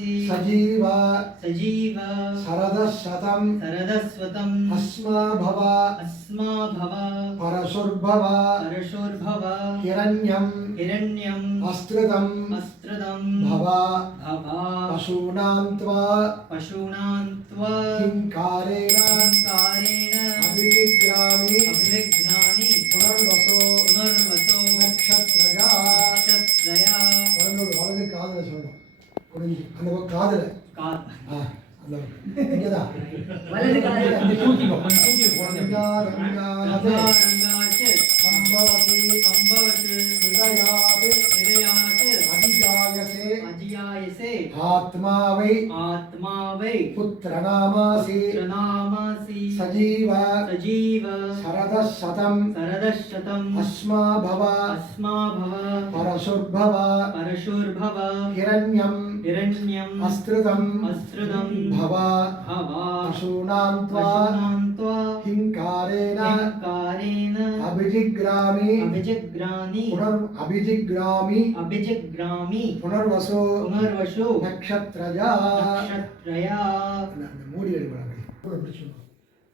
सजीव सजीव शरदशतं शरदस्वतं अस्मा भव परशुर्भव हिरण्यं अस्त्रदं भव पशूनां त्वा हिंकारेण अभिजिग्रामि पुनर्वसो नक्षत्रया वलது காதுல சொல்லணும் குனிஞ்சு அந்த காதுல அந்த இங்கடா வலது காதுல அந்த தூக்கிக்கோ ரங்கா சம்பவதி ஹிருதயாத் அஜியாயசே ஆத்மாவை புத்திரநாமாசி சஜீவ சரதசதம் அஸ்மா பவ பரசுர்பவ हिरण्यं अस्त्रदं भव पशूनां त्वा हिंकारेण अभिजिग्रामि पुनर्वसो नक्षत्रया மூடி எடுக்கணும் பிடிச்சுக்கோ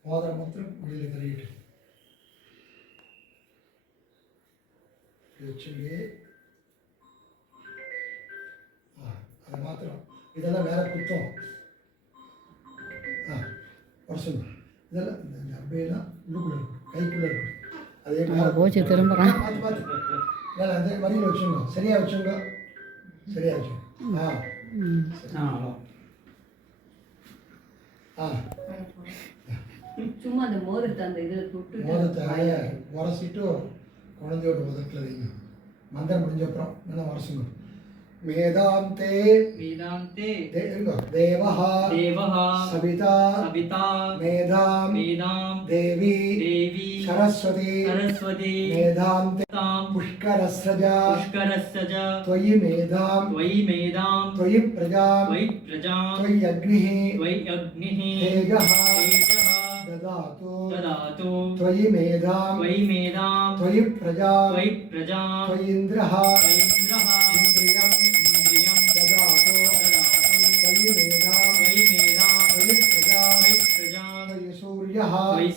மோதிரம் மாத்திரம் வெளியில் தள்ளிட்டு வச்சுங்க அது மாத்திரம் இதெல்லாம் வேற குத்தம் வருஷம் இதெல்லாம் இந்த அப்படியெல்லாம் உள்ளுக்குள்ள இருக்கும் கைக்குள்ள இருக்கும் அதே போச்சு திரும்புறான் பார்த்து பார்த்து வேலை அந்த வரியில் வச்சுங்க சரியா வச்சுங்க சும்மா அந்த மோதிரத்தை அந்த இதில் போட்டு மோதிரத்தை உரசிட்டு குழந்தையோட உதட்டில் வைங்க மந்திரம் முடிஞ்ச அப்புறம் நல்லா உரசுங்க वेदांते देवः सविता मेधां देवी सरस्वती मेधांते पुष्करस्रजा त्वयि मेधां त्वयि प्रजा त्वयि अग्निः तेजः ददातु त्वयि मेधां त्वयि प्रजा त्वयि इन्द्रः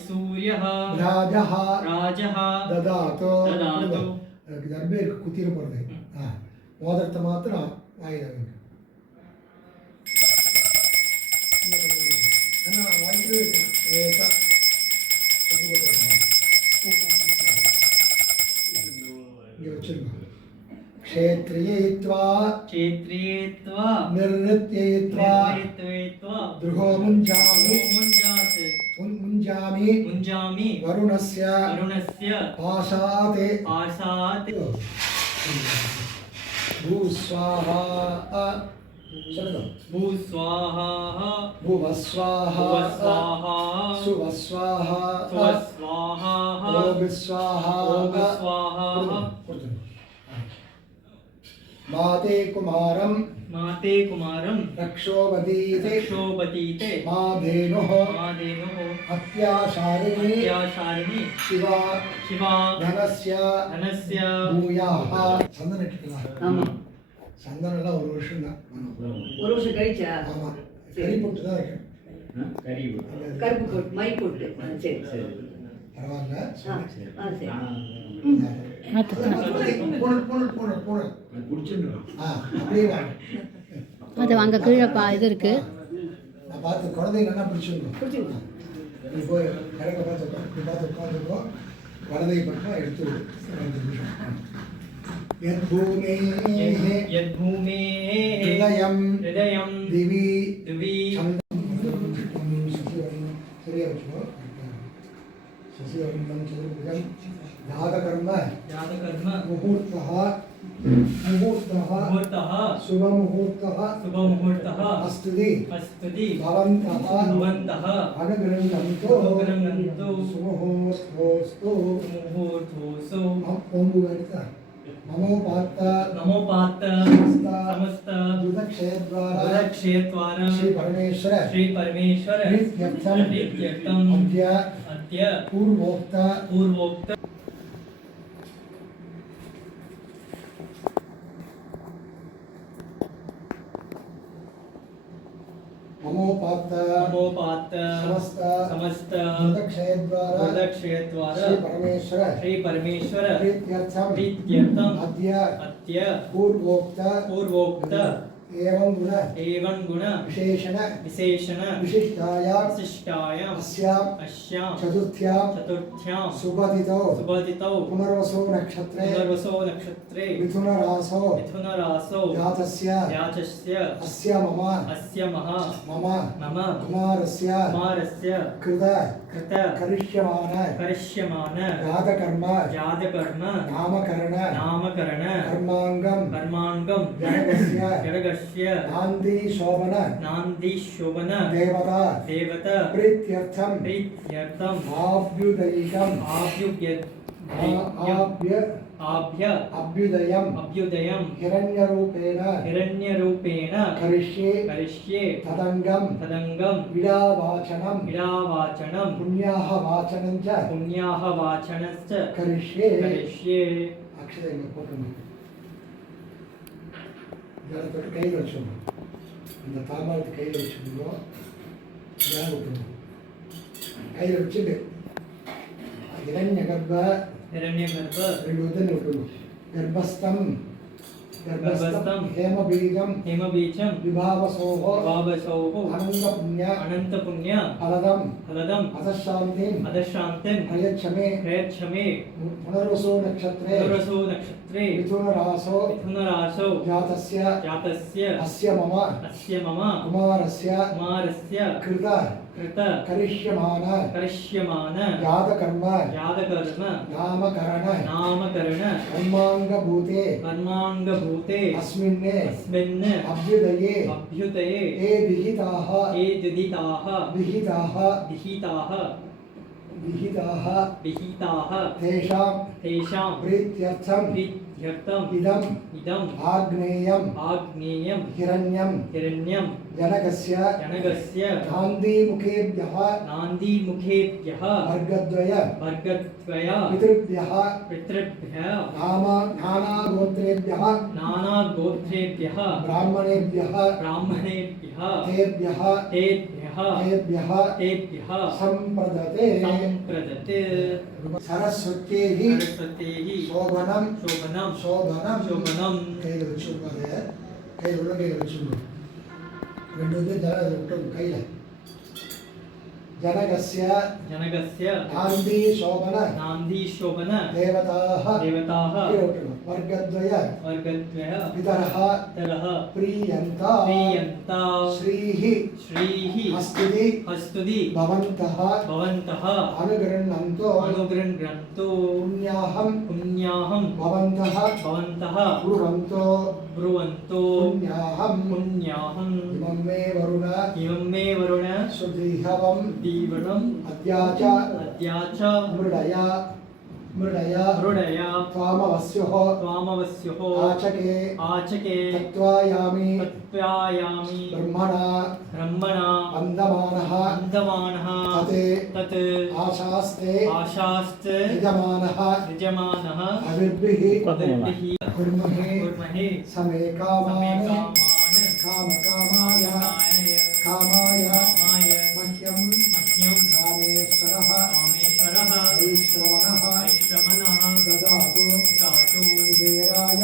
सूर्यः राजः ददातो दर्बे कुतीर पड़े मोदरते मात्र वायु क्षेत्रियत्वा निर्नृत्यत्वा द्रुहो मुञ्जामि वरुणस्य पाशात् भूस्वाहा भुवस्वाहा सुवस्वाहा ओभिस्वाहा माते कुमारं रक्षोपतीते माधेनुः हत्याशारिणी शिवा धनस्य भूयाः சந்தனம் இட்டுக்கலாம் ஆமா சந்தனம் எல்லாம் ஒரு வருஷம் தான் ஒரு வருஷம் கழிச்சா ஆமா கறி போட்டு தான் இருக்கு கருப்பு போட்டு மை போட்டு சரி பரவாயில்ல சரி அது அங்கே கீழே இது இருக்கு நான் பார்த்து குழந்தைங்க என்ன பிடிச்சிருக்கோம் நீ போய் கிழக்க பார்த்து உட்காந்துக்கோ குழந்தைங்க பக்கம் எடுத்து यद्भूमे हृदयं दिवि சரியா வச்சுக்கோ சசிவர்ணம் சதுர்புஜம் யாதகர்ம முகூர்த்தः शुभमुहूर्तः अस्तुति भवन्तः अनुगृह्णन्तु सुमुहूर्तोऽस्तु नमोपात्त समस्त दुदक्षेद्वारा श्री परमेश्वर प्रीत्यर्थम् अद्य पूर्वोक्त ममोपात्त समस्त मृतक्षयद्वारा श्री परमेश्वर प्रीत्यर्थम अद्य पूर्वोक्त एवं गुण विशेषण विशिष्टायां अस्यां चतुर्थ्यां सुबदितौ पुनर्वसो नक्षत्रे मिथुन रासो जातस्य अस्य मम कुमारस्य कृत करिष्यमान जातकर्म नामकरण कर्मांगम जडगस्य नांदी शोभन देवता प्रीत्यर्थम अभ्युदयम् हिरण्यरूपेण करिष्ये तदंगम विडावाचनं पुण्याः वाचनञ्च करिष्ये अक्षरे கையில் வச்சுக்கணும் அந்த தாம்பாளத்து கையில் வச்சுக்கணும் ஞாபகம் விட்டுணும் கையில் வச்சுட்டு இரண்ய கர்ப்ப ரெண்டு உதன்னு விட்டுணும் கர்ப்பஸ்தம் हेमबीजं विभावसोः अनंत पुण्य फलदम अधशान्तिं प्रयच्छमे पुनर्वसो नक्षत्रे मिथुन रासो जातस्य अस्य मम कुमारस्य कृत करिष्यमान जातकर्म नामकरण कर्मांगभूते अस्मिन् अभ्युदये ये विहिताः तेषां प्रीत्यर्थम् इदम् आग्नेयं हिरण्यं जनकस्य नान्दीमुखेभ्यः वर्गद्वय पितृभ्यः नानागोत्रेभ्यः ब्राह्मणेभ्यः तेभ्यः संप्रदते सरस्वत्येहि शोभनं கையில் வச்சுருக்காங்க கையில் உள்ள கையில் வச்சுருக்கோம் ரெண்டு வந்து கையில் जनकस्य नांदी शोभन देवताः वर्गद्वय पितरः प्रीयन्ता श्रीः हस्तुति भवन्तः अनुगृह्णन्तो पुण्याहं भवन्तः ब्रुवन्तो पुण्याहं इमं मे वरुण दीवनम् अद्याच मृडया त्वामवस्योः आचके तत्त्वायामि ब्रह्मणा वन्दमानः तत् आशास्ते यजमानः अविर्भिः कुर्महे समे कामाय मह्यं कामेश्वरः वैश्रवणः ददातु कुबेराय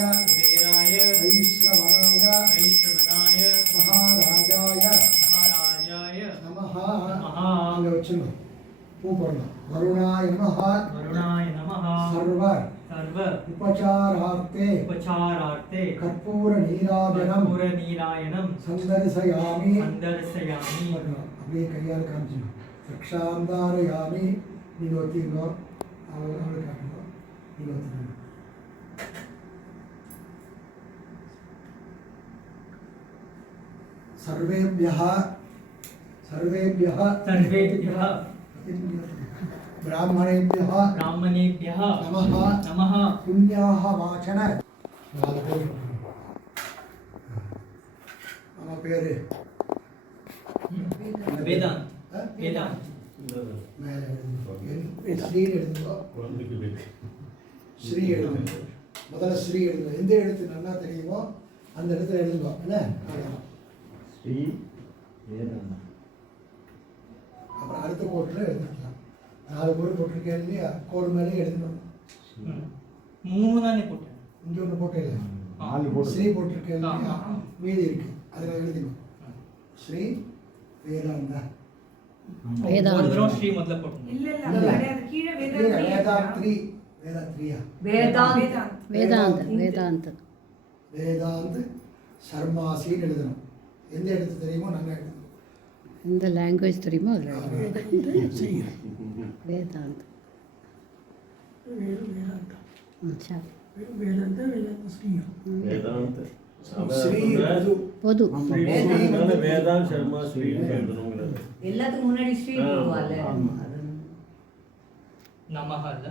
वैश्रवणाय महाराजाय नमः आलोचना पूर्ण वरुणाय नमः सर्व उपचारार्थे कर्पूर नीराजनं संदर्शयामि அப்படியே கையால் காமிச்சிடும் ரக்ஷாந்தாரயாமி நீங்கள் ஒத்திக்கணும் அவளை காட்டணும் நீங்கள் ஒத்திக்கணும் सर्वेभ्यः ब्राह्मणेभ्यः नमः पुण्याः वाचन நம்ம பேரு வேதாந்த் ஸ்ரீ எழுதுங்க ஸ்ரீ எழுதுங்க முதல்ல ஸ்ரீ எழுதுங்க எந்த எழுத்து நல்லா தெரியுமோ அந்த இடத்துல எழுதுங்க என்ன ஸ்ரீ அப்புறம் அடுத்த கோட்டில் எழுதிக்கலாம். 4 கோடு போட்டிருக்கேன் இல்லையா, கோடு மேலே எழுதணும். 3 தானே போட்டேன். இங்கே ஒன்று போட்டே இல்லை, 4 போட்டு ஸ்ரீ போட்டிருக்கேன் இல்லையா, மீதி இருக்கு, அதில் எழுதிக்கணும். ஸ்ரீ வேதாந்தா. ஒரு தடவை ஸ்ரீ முதல்ல போட்டேன். வேதாத்ரி. வேதாத்ரியா? வேதாந்த் வேதாந்த் சர்மாசின்னு எழுதணும். எந்த இடத்து தெரியுமோ நல்லா எழுதணும். எந்த லாங்குவேஜ் தெரியுமோ அதில் வேதாந்த். சரி. ஸ்ரீ பொது வேதாந்த் சர்மா ஸ்ரீ எழுதணுங்கிறது. எல்லாத்துக்கும் முன்னாடி ஸ்ரீ போடுவாள். நமஹ இல்ல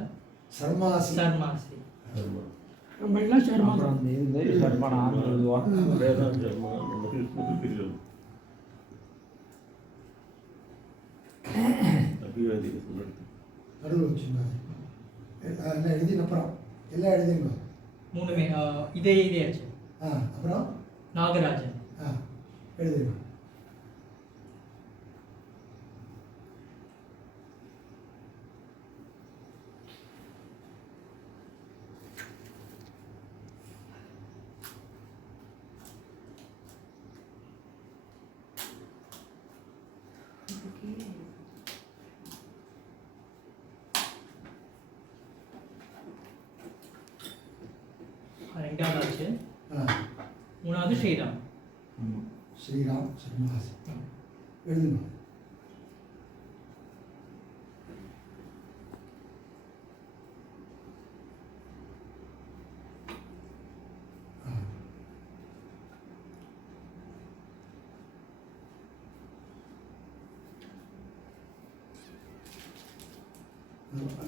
சர்மாசி. சர்மாசி. அப்புறம் அந்த இதில் சர்மனான்னு எழுதுவான். வேதாந்த் சர்மா பிரிவு அபிவாதி நடுவில் வச்சுருந்தாங்க. எல்லாம் எழுதின அப்புறம் எல்லாம் எழுதிங்க. 3மே இதே ஆச்சு. அப்புறம் நாகராஜன். எழுதிங்க. ரெண்டாவது ஆச்சு. ஆ 3வது ஸ்ரீராம். ஸ்ரீராம் சர்மாசி எழுதுங்க.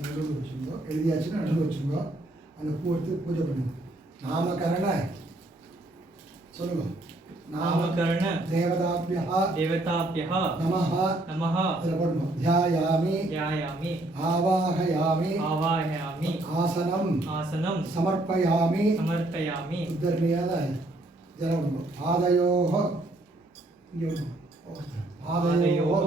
நடுவில் வச்சுருந்தோ, எழுதியாச்சுன்னா நடுவில் வச்சுருந்தோ. அந்த பூ எடுத்து பூஜை பண்ணுங்க. நாமகரண சொல்லுங்க. நாமகரண தேவதாபியா தேவதாபியா நமஹ. நமஹ அதில் போடணும். தியாயாமி தியாயாமி ஆவாஹயாமி ஆவாஹயாமி ஆசனம் ஆசனம் சமர்ப்பயாமி. சமர்ப்பயாமி. உத்தரணியால ஜலம் விடணும். பாதயோஹ இங்கே விடணும். பாதயோஹ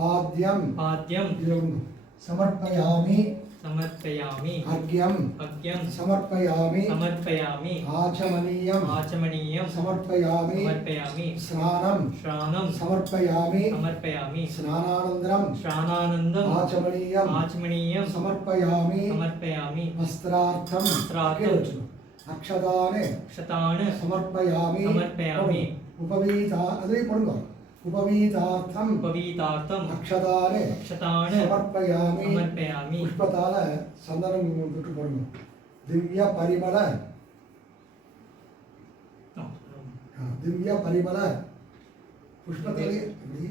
பாத்யம் பாத்யம் இதில் விடணும். சமர்ப்பயாமி சமர்ப்பயாமி. அர்க்யம் அக்யம் சமர்ப்பயாமி. சமர்ப்பயாமி. ஆச்சமனீயம் ஆச்சமனீயம் சமர்ப்பயாமி. சமர்ப்பயாமி. ஸ்நானம் ஸ்நானம் சமர்ப்பயாமி. சமர்ப்பயாமி. ஸ்நானானந்தரம் ஸ்நானானந்தம் ஆச்சமனீயம் ஆச்சமனீயம் சமர்ப்பயாமி. சமர்ப்பயாமி. வஸ்திரார்த்தம் வஸ்திரார்த்தம் அக்ஷதானே க்ஷதான சமர்ப்பயாமி. சமர்ப்பயாமி. உபவீதா அதுவே போடுங்க. உபவீதார்த்தம் உபவீதார்த்தம் அக்ஷதானே க்ஷதான சமர்ப்பயாமி. சமர்ப்பயாமி. புஷ்பத்தால சந்தனம் தொட்டு போடுங்க. திவ்ய பரிமள திவ்ய பரிமள புஷ்பத்திலே இப்படி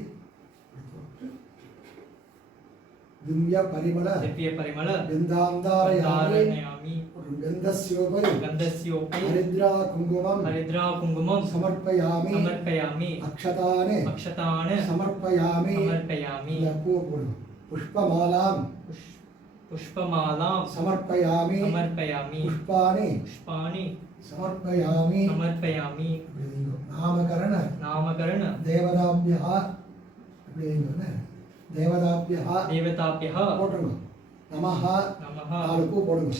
திவ்ய பரிமள திவ்ய பரிமள கந்தாந்தாரயாமி. தாரயாமி. கந்தஸ்யோபரி கந்தஸ்யோபரி ஹரித்ரா குங்குமம் ஹரித்ரா குங்குமம் சமர்ப்பயாமி. சமர்ப்பயாமி. அக்ஷதானே அக்ஷதான சமர்ப்பயாமி. சமர்ப்பயாமி. இந்த பூ போடுங்க. புஷ்பமாலாம் புஷ்பமாலாம் சமர்ப்பயாமி. சமர்ப்பயாமி. புஷ்பாணி புஷ்பாணி சமர்ப்பயாமி. சமர்ப்பயாமி. நாமகரண நாமகரண தேவதாபியா அப்படின்னு தேவதாபியா தேவதாபியா போட்டுருங்க. நமஹ நமஹ 4 பூ போடுங்க.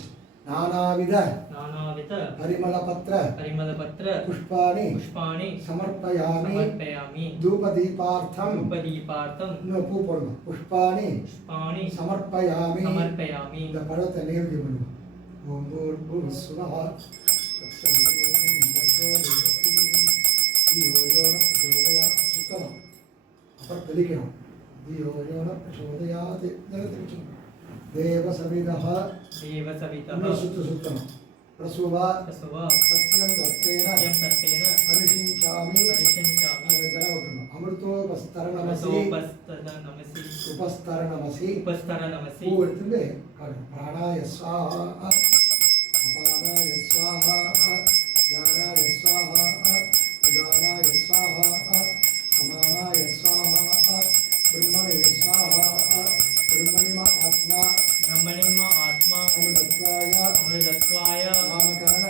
நானாவித நானாவித பரிமள பத்திர பரிமளபத்ர புஷ்பாணி புஷ்பாணி சமர்ப்பயாமி. சமர்ப்பயாமி. தூபதீபார்த்தம் உபதீபார்த்தம் இன்னும் பூ போடுங்க. புஷ்பாணி புஷ்பாணி சமர்ப்பயாமி. சமர்ப்பயாமி. இந்த பழத்தை நைவேத்தியம் பண்ணுங்க. ஓம் பூர்புவஸ்சுவஹ சுத்தம். அப்புறம் தெளிக்கணும். தியோயோன பிரசோதயாத் தேவசவிதஹ தேவசவிதः சுத்தணும். பிரசுவா பிரசவ சத்யம் தத்தேன சத்யம் சத்தேன பரிஷிஞ்சாமி. பரிஷிஞ்சாமி. ஜலம் விட்டணும். அமிர்தோபஸ்தரணமசி நமசி உபஸ்தரணமசி. உபஸ்தரணமசி. பூ எடுத்துட்டு பிராணாய ஸ்வாஹா அபானாய ஸ்வாஹா ஞானாய ஸ்வாஹா உதானாய ஸ்வாஹா சமானாய ஸ்வாஹா பிரம்மணய ஸ்வாஹா பிரம்மணிமா ஆத்மா ब्रह्मणिमा आत्मा அமிர்தத்வாய अमृतत्वाय நாமகரண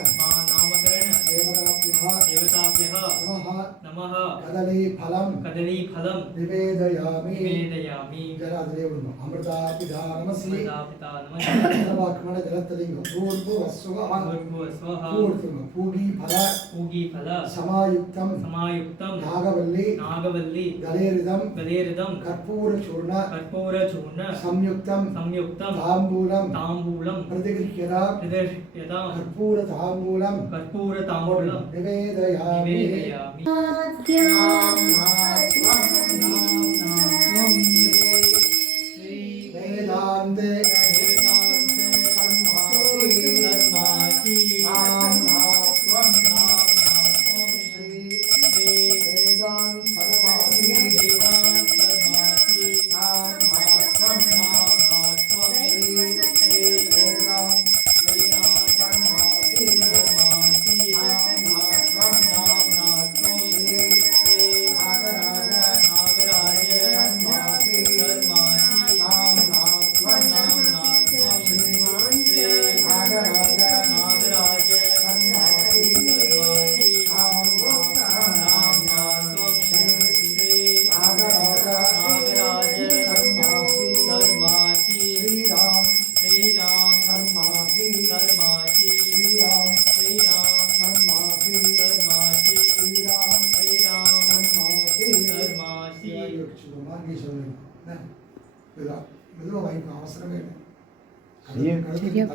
नामकरण தேவதாப்யா देवताभ्यः நமஹ नमः கதலி பலம் कदलीफलं निवेदयामि निवेदयामि जरा அதிலே விடுங்க அமிர்தா பிதா நமசி पिता पिता नमः வாக்குமன ஜலத்தலிங்கம் பூர்வஸ்வஹ भूर्भुवस्वः பூர்த்துங்க பூகி பல पूगीफल சமாயுக்தம் समायुक्तं நாகவல்லி नागवल्ली गलेरिदं गलेरिदं कर्पूरचूर्ण कर्पूरचूर्ण संयुक्तं संयुक्तं ताम्बूलं ताम्बूलं प्रतिगृह्यता प्रदर्श्यतां कर्पूरताम्बूलं कर्पूरताम्बूलं निवेदयामि निवेदयामि वेदान्ते कर्मासि नाम्नात्वं श्री वेदान् सर्वासि नाम्नात्वं वेदान् सर्वासि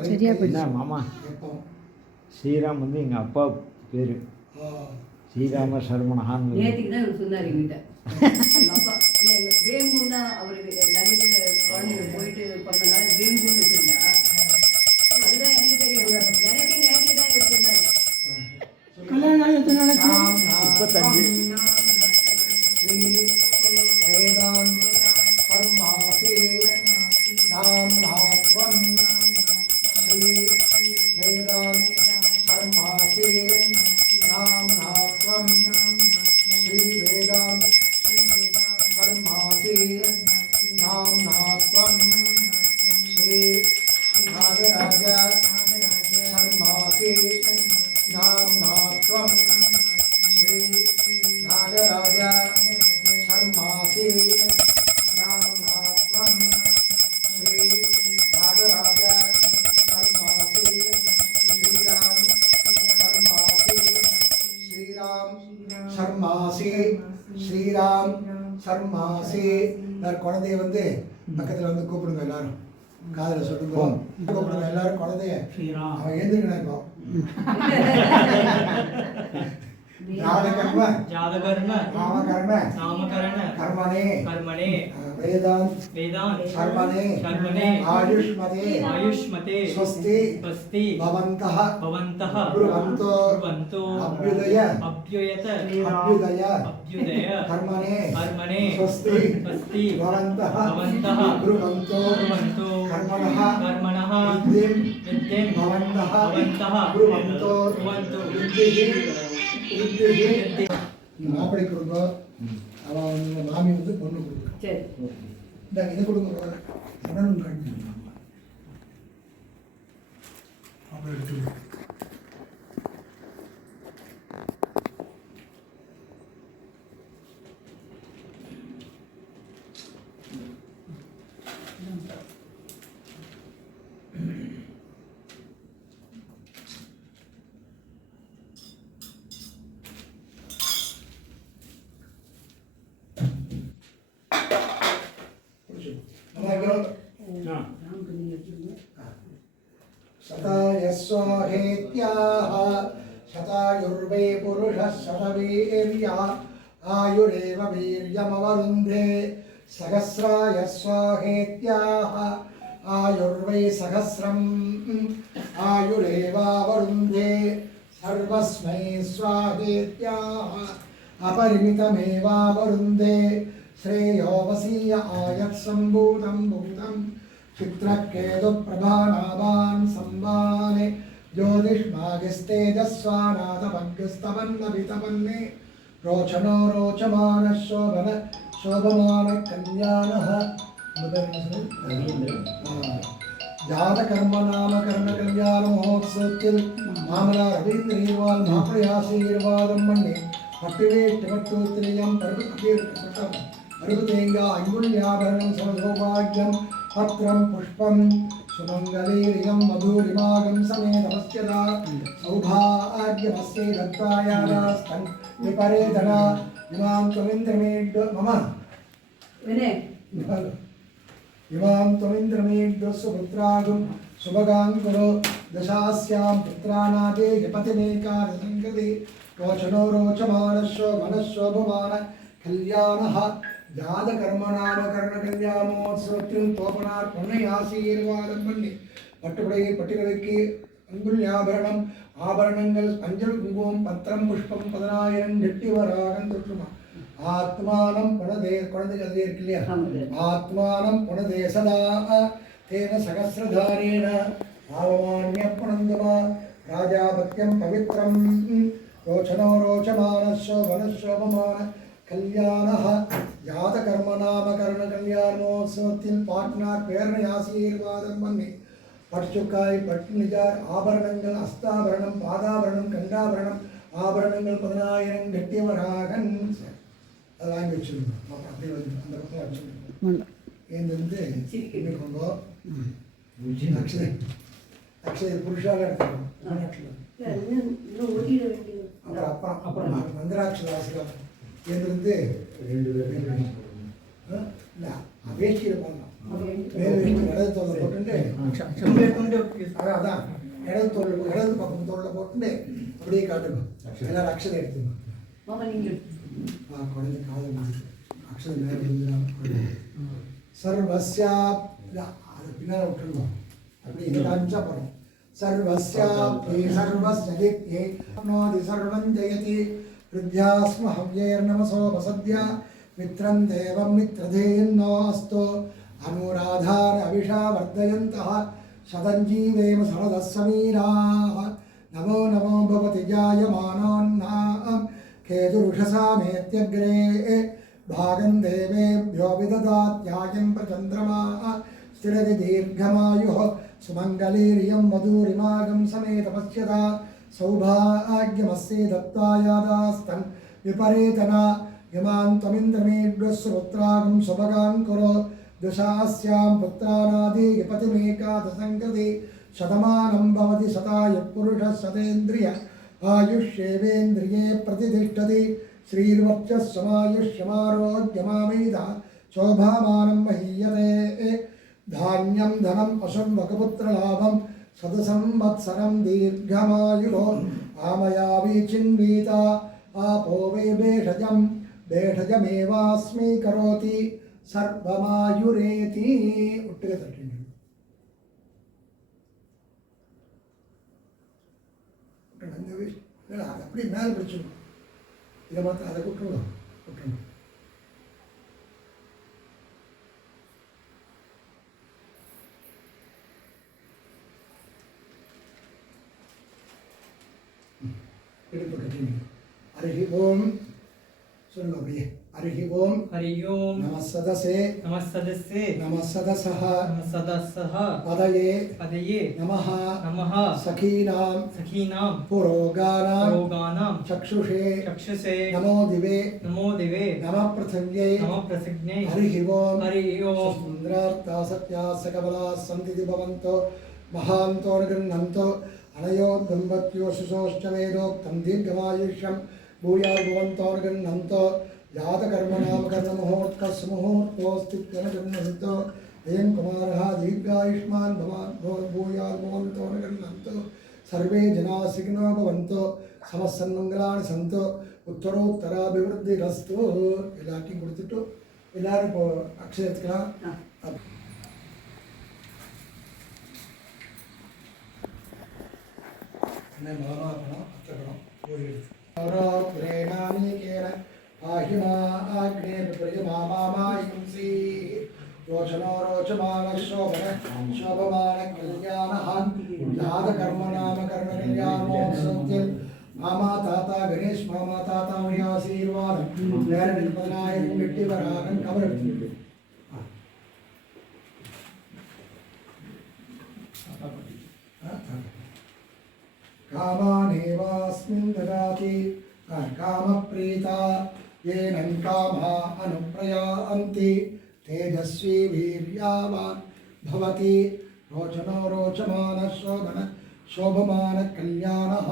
சரியா என்ன மாமா ஸ்ரீராம் வந்து எங்கள் அப்பா பேர் ஸ்ரீராம சர்மனஹான்னு நேற்றுக்கு தான் இவர் சொன்னார் எங்கிட்ட எங்கள் அப்பா இல்லை எங்கள் வேம்புன்னா அவருக்கு நிறைய பேர் குழந்தைங்க போயிட்டு பண்ணனால வேம்புன்னு வச்சுருந்தா அதுதான் எனக்கு தெரியும் எனக்கே நேற்றுக்கு தான் இவர் சொன்னார் முப்பத்தஞ்சு वेदान् कर्मासि नाम्नात्वं श्री वेदान् कर्मासि नाम्नात्वं श्री वेदान् कर्मासि नाम्नात्वं श्री नागराज कर्मासि नाम्नात्वं श्री नागराज कर्मासि नाम्नात्वं श्री नागराज कर्मासि श्रीराम कर्मासि श्रीराम शर्मासि श्रीराम शर्मासि குழந்தைய வந்து பக்கத்தில் வந்து கூப்பிடுங்க எல்லாரும் காதில் சொல்லுங்க கூப்பிடுங்க எல்லாரும் குழந்தைய அவன் எழுந்துக்கணும் இப்போ जातकर्म नामकरण कर्मणे कर्मणे वेदान् वेदान् कर्मणे कर्मणे आयुष्मते आयुष्मते स्वस्ति स्वस्ति भवन्तः भवन्तः ब्रुवन्तु ब्रुवन्तु अभ्युदय अभ्युयत अभ्युदय अभ्युदय कर्मणे कर्मणे स्वस्ति स्वस्ति भवन्तः भवन्तः ब्रुवन्तु ब्रुवन्तु कर्मणः कर्मणः विद्यं भवन्तः भवन्तः ब्रुवन्तु ब्रुवन्तु ब्रुवन्तु மாப்பிள்ளை கொடுங்க அவன் வந்து மாமி வந்து பொண்ணு கொடுங்க சரி இந்த இதை கொடுங்க அண்ணனும் கண்ணு மாப்பிள்ளை எடுத்துங்க शतायस्वाहेत्याः शतायुर्वै पुरुषः शतवीर्या आयुरेव वीर्यमवरुन्धे सहस्राय स्वाहेत्याः आयुर्वै सहस्रम् आयुरेवावरुन्धे सर्वस्मै स्वाहेत्याः अपरिमितमेवावरुन्धे श्रेयो वसीय आयत्सम्भूतं भूतं चित्रकेतुप्रभानावान् सम्माने ज्योतिष्मागिस्तेजस्वानाथभग्यस्तवन्नभितवन्ने रोचनो रोचमानः शोभन शोभमानकल्याणः ஜாதகர்மநாமகர்ண கல்யாண மகோத்சவத்தில் மாமனார் ரவீந்திரீர்வால் மாப்பிள்ளை ஆசீர்வாதம் பண்ணி பட்டுவேஷ்டமட்டோத்திரியம் பருவதேங்கா அங்குல்யாபரணம் சமசௌபாகியம் பத்ரம் புஷ்பம் சுமங்கலீரியம் மதுரிமாகம் சமேதமஸ்யதா சௌபாகியமஸ்யை தத்தாயாதாஸ்தன் விபரேதனா இமாம் त्वमिन्द्रमेड्य मम வினய் इमां त्वमिन्द्रमेड्य सुपुत्रागुं सुभगां कुरु दशास्यां पुत्रानादे यपतिमेकादसङ्गति रोचनो रोचमानश्व मनश्वोपमान कल्याणः जातकर्मनामकरणकल्याणोत्सवत्युं तोपनार्पणयासीर्वादं பண்ணி பட்டுப்படையை பட்டுகளுக்கு அங்குல்யாபரணம் ஆபரணங்கள் மஞ்சள் குங்குமம் பத்திரம் புஷ்பம் 10000 கெட்டி வராகம் தொற்றுமா ஆத்மானம் புனதே குழந்தைக்கு அதே இருக்கு இல்லையா ஆத்மானம் புனதே சதா தேன சகசிரதாரேன ஆவமான்ய புனந்தமா ராஜாபத்தியம் பவித்ரம் ரோச்சனோ ரோச்சமானஸ்வனஸ்வபமான கல்யாணः ஜாதகர்மநாமகரண கல்யாணோத்சவத்தில் பாட்னார் பேரணை ஆசீர்வாதம் பண்ணி பட்டுச்சுக்காய் பட்டு நிஜார் ஆபரணங்கள் அஸ்தாபரணம் பாதாபரணம் கண்டாபரணம் ஆபரணங்கள் 10000 கெட்டியவராகன் அது வாங்கி வச்சுருந்தோம் அப்படி வந்து அந்த பக்கம் வச்சுருந்தோம் ஏந்திருந்து இன்னும் கொண்டோ அக்ஷதை அக்ஷதை புருஷாக எடுத்துக்கணும் அப்புறம் அப்புறம் அப்புறம் மந்திராட்சத ஆசிரம் ஏந்திருந்து 2 பேர் இல்லை வேஷ்டியில் பண்ணலாம் வேஷ்டி இடது தோலை போட்டுட்டு அதான் இடது தோல் இடது பக்கம் தோலில் போட்டுட்டு அப்படியே காட்டுங்க எல்லாரும் அக்ஷதை எடுத்துங்க குழந்தை காதல் அக்ஷதை மேலே விழுந்துடும் சர்வஸ்யா அது பின்னால் விட்டுருந்தோம் அப்படி இது காமிச்சா போகிறோம் சர்வஸ்யாப்தி சர்வஸ்யதித்யே நோதி சர்வம் ஜெயதி ருத்யாஸ்ம ஹவ்யைர்நமசோபசத்யா மித்ரம் தேவம் மித்ரதேன்னோ அஸ்தோ அனுராதார அவிஷா வர்தயந்தः சதஞ்சீவேம சரதः சமீராः நமோ நமோ பவதி ஜாயமானோன்னாம் கேதுருஷசாமேத்யக்ரே பாகம் தேவேभ्यो விததாத்யாயம் பிரச்சந்திரமா ஸ்திரதி தீர்घमायुः சுமங்கலீரியம் மதுரிமாகம் சமேதபஸ்யதா சௌபாகியமஸ்யை தத்தாயாதாஸ்தன் விபரேதனா இமாம் त्वमिन्द्रमेड्यस्य पुत्रागं सुभगां कुरु दशास्यां पुत्रानादि यपतिमेकादशङ्कृति शतमानं भवति शतायुः पुरुषः शतेन्द्रिय आयुष्येवेन्द्रिये प्रतिष्ठति श्रीर्वर्चस्समायुष्यमारोग्यमामेधा शोभामानं महीयते धान्यं धनं पशुं वकपुत्रलाभं शतसंवत्सरं दीर्घमायुः आमयावि चिन्वीता आपो वे भेषजमेवास्मै करोति सर्वमायुरेति उट्टिगे तट्टिंग அப்படி மேலே பிடிச்சிடும் இதை மாத்திரம் அதை விட்டுருங்க விட்டுருங்க இடுப்பு கட்டிங்க हरि ओम सुन लो भैया हरि ओम नमः सदसे नमः सदसः पदये नमः सखीनां पुरोगानां चक्षुषे नमो दिवे नमः पृथिव्यै हरि ओम सुंदरार्था सत्या सकबला सन्ति भवन्तो महान्तो गृह्णन्तो अनयो दंपत्यो शिशोश्च वेदोक्तं दीर्घमायुष्यं भूयार्भवन्तोर्गन्नन्तो जातकर्मनामकर्ममुहूर्तस्मुहूर्तोऽस्तित्वनगन्नन्तो अयं कुमारः दीर्घायुष्मान् भूयार्भवन्तोर्गन्नन्तो सर्वे जनाः सुखिनो भवन्तु समस्सन्मङ्गलानि सन्तु उत्तरोत्तराभिवृद्धिरस्तु எல்லாத்தையும் கொடுத்துட்டு எல்லாரும் இப்போ அக்ஷயத்துக்கலாம் மலமாக்கணும் அத்தக்கணும் प्रेणानीकेन पाहिमा आग्ने प्रियमामामायंसी रोचनो रोचमानशोभमान कल्याणः जातकर्मनामकरणकल्याणोत्सवத்தில் मामा ताता गणेश मामा ताता आशीर्वादம் நேரடில் 10000 வெட்டி வராகன் கவர் எடுத்து कामानेवास्मिन् ददाति कामप्रीता येनं कामा अनुप्रयान्ति तेजस्वी वीर्यावान् भवति रोचनो रोचमानः शोभमानः कल्याणः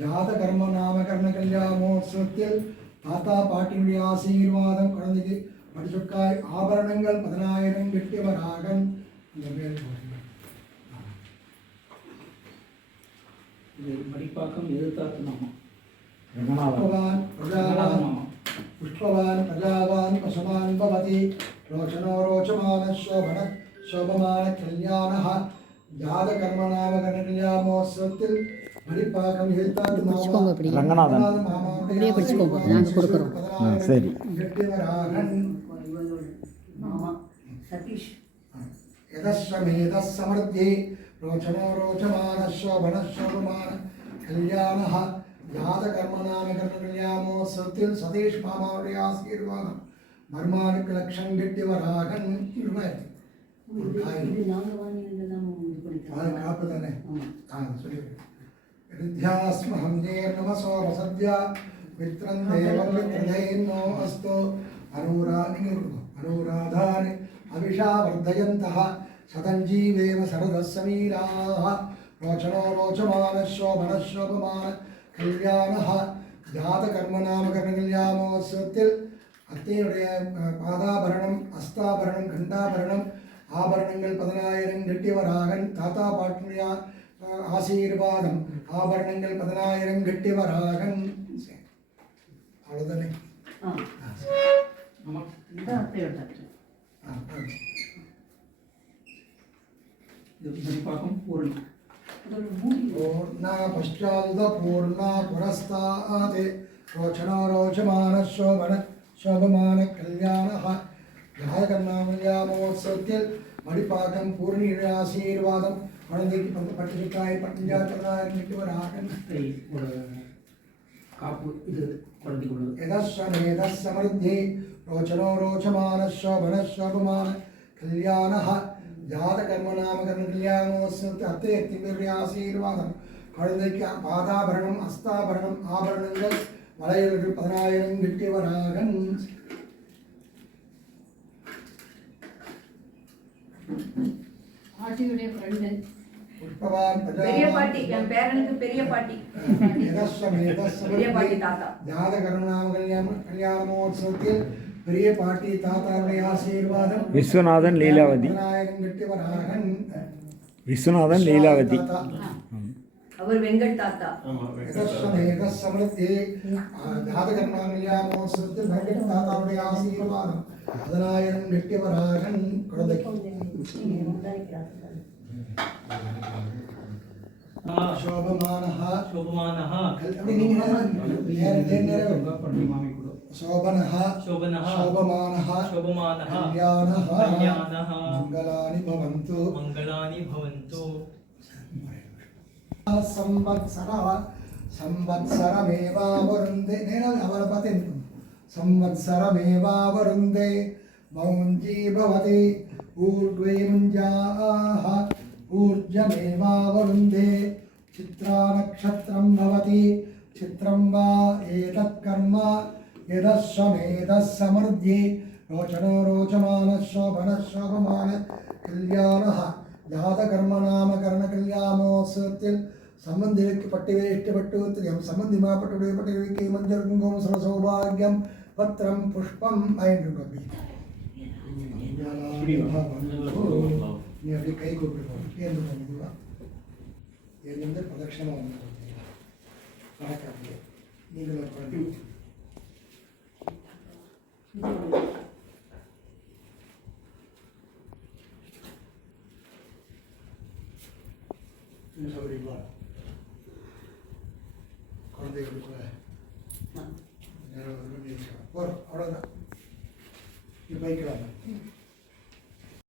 ஜாதகர்ம நாமகரண கல்யாணமோத்சவத்தில் தாத்தா பாட்டியுடைய ஆசீர்வாதம் குழந்தைக்கு படிச்சுக்காய் ஆபரணங்கள் 10,000 வெட்டியவராகன் அந்த பேர் இது மடிப்பாக்கம் எதிர்த்தாத்து மாமா புஷ்பவான் பிரஜாவான் மாமா புஷ்பவான் பிரஜாவான் பசுமான் பவதி ரோச்சனோ ரோச்சமான சோபன சோபமான கல்யாணः ஜாதகர்ம நாமகரண கல்யாணமோத்சவத்தில் மடிப்பாக்கம் எழுத்தாது பிடிச்சுக்கோங்க அப்படி. ரங்கநாதன். அப்படியே பிடிச்சுக்கோங்க, நாங்கள் கொடுக்குறோம். சரி. வெட்டியவராகன் மாமா சதீஷ் यदश्वमेधः समृद्धि रोचनो रोचमानः शोभनः शोभमान कल्याणः जातकर्मनामकर्मकल्याणमोत्सवத்தில் சதீஷ் மாமாவுடைய ஆசீர்வாதம் மர்மானுக்கு லட்சம் கெட்டிவராகன் இது நாங்க வாங்கினதுதான் இது பண்ணிக்கலாம் காப்பு தானே ஆமா சொல்லிடுறேன் विद्यास्महं नमसो वसद्या मित्रं देवं मित्रदैन्नो अस्तु अनुराधानि अविषा वर्धयन्तः शतं जीवेव शरदः समीराः रोचनो रोचमानः शोभनः शोभमान कल्याणः ஜாதகர்மநாமகரணகல்யாணமோத்சவத்தில் அத்தையுடைய பாதாபரணம் அஸ்தாபரணம் கண்டாபரணம் ஆபரணங்கள் 10,000 கெட்டியவராகன் தாத்தா பாட்டியா ஆசீர்வாதம் ஆபரணங்கள் 10,000 கெட்டியவராகன் அவ்வளோதானே ஆமா இந்த அத்தையோட டாக்டர் இது மடிப்பாக்கம் பூரணி அதோட மூடி पूर्णा पश्चाद पूर्णा पुरस्तात् रोचनो रोचमान शोभन शोभमान कल्याणः ஜாதகர்மநாமகல்யாணமோத்சவத்தில் மடிப்பாக்கம் பூர்ணியுடைய ஆசீர்வாதம் குழந்தைக்கு பட்டுக்காய் பட்டுஞ்சாத்திராகன் ஒரு காப்பு இது குழந்தைக்கு உள்ளது यदश्वमेधः समृद्धि रोचनो रोचमानः शोभनः शोभमान कल्याणः ஜாதகர்மநாமகல்யாணமோத்சவத்தில் அத்தையத்தினுடைய ஆசீர்வாதம் குழந்தைக்கு பாதாபரணம் அஸ்தாபரணம் ஆபரணங்கள் வளையல்கள் 10,000 கெட்டியவராகன் பாட்டியுடைய ஃப்ரெண்டு புஷ்பவான் பெரிய பாட்டி என் பேரனுக்கு பெரிய பாட்டி பெரிய பாட்டி தாத்தா கல்யாணமோத்சவத்தில் பெரிய பாட்டி தாத்தாவுடைய ஆசீர்வாதம் விஸ்வநாதன் லீலாவதி 10,000 கெட்டியவராகன் விஸ்வநாதன் லீலாவதி அவர் வெங்கட் தாத்தா சமர்த்தி ஜாதகர்மோத்சவத்தில் வெங்கட் தாத்தாவுடைய ஆசீர்வாதம் 10,000 கெட்டியவராகன் குழந்தைக்கு शोभमानः शोभमानः मामि शोभनः शोभनः शोभमानः शोभमानः कल्याणः कल्याणः मङ्गलानि भवन्तु मङ्गलानि भवन्तु संवत्सरः संवत्सरमेवावरुन्धे संवत्सरमेवावरुन्धे मौञ्जी भवति ऊर्ध्वे मुञ्जाः ऊर्जमेवावरुन्धे चित्रानक्षत्रं भवति चित्रं वा एतत् कर्म यदश्वमेधः समृद्धि रोचनो रोचमानः शोभनः शोभमान कल्याणः ஜாதகர்மநாமகரணகல்யாணமோத்சவத்தில் சம்பந்திக்கு பட்டிவேஷ்டப்பட்டு சம்பந்திமாப்பட்டுடைய பட்டிவைக்கு மஞ்சள் குங்குமம் சர சௌபாகியம் பத்திரம் புஷ்பம் ஐந்து நீ அப்படி கை கூப்பிட்டு ஏந்து பண்ணிடுவா ஏந்து பிரதட்சணம் வந்து வணக்கம் நீங்களும் குழந்தை சௌகரியங்களா குழந்தைகளுக்குள்ள போகிறோம் அவ்வளோதான் நீ பைக்கலாம்